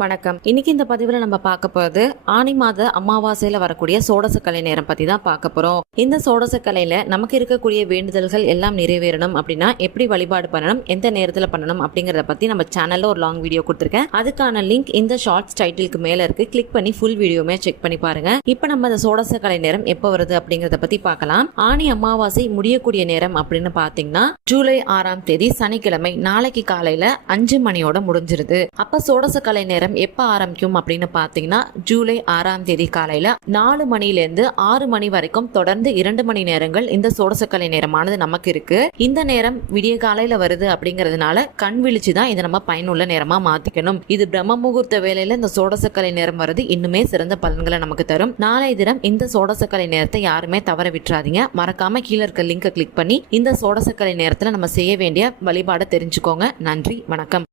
வணக்கம். இன்னைக்கு இந்த பதிவுல நம்ம பார்க்க போறது ஆனி மாத அமாவாசையில வரக்கூடிய சோடசக்கலை நேரம் பத்தி தான் பார்க்க போறோம். இந்த சோடசக்கலையில நமக்கு இருக்கக்கூடிய வேண்டுதல்கள் எல்லாம் நிறைவேறணும் அப்படின்னா எப்படி வழிபாடு பண்ணணும், எந்த நேரத்துல பண்ணணும் அப்படிங்கறத பத்தி நம்ம சேனல்ல ஒரு லாங் வீடியோ கொடுத்திருக்கேன். அதுக்கான லிங்க் இந்த ஷார்ட்ஸ் டைட்டிலுக்கு மேல இருக்கு. கிளிக் பண்ணி ஃபுல் வீடியோமே செக் பண்ணி பாருங்க. இப்ப நம்ம இந்த சோடசக்கலை நேரம் எப்ப வருது அப்படிங்கறத பத்தி பார்க்கலாம். ஆனி அமாவாசை முடியக்கூடிய நேரம் அப்படின்னு பாத்தீங்கன்னா ஜூலை 6ஆம் தேதி சனிக்கிழமை நாளைக்கு காலையில 5 மணியோட முடிஞ்சிருது. அப்ப சோடசக்கலை நேரம் எப்ப ஆரம்பிக்கும் அப்படின்னு பாத்தீங்கன்னா ஜூலை 6ஆம் தேதி காலையில 4 மணிலிருந்து 6 மணி வரைக்கும் தொடர்ந்து 2 மணி நேரங்கள் இந்த சோடசக்கலை நேரமானது நமக்கு இருக்கு. இந்த நேரம் விடிய காலையில வருது அப்படிங்கறதுனால கண் விழிச்சுதான் இதை நம்ம பயனுள்ள நேரமா மாத்திக்கணும். இது பிரம்ம முகூர்த்த வேலையில இந்த சோடசக்கலை நேரம் வருது இன்னுமே சிறந்த பலன்களை நமக்கு தரும். நாளைய தினம் இந்த சோடசக்கலை நேரத்தை யாருமே தவற விட்டுறாதீங்க. மறக்காம கீழே இருக்க லிங்கை கிளிக் பண்ணி இந்த சோடசக்கலை நேரத்துல நம்ம செய்ய வேண்டிய வழிபாடை தெரிஞ்சுக்கோங்க. நன்றி, வணக்கம்.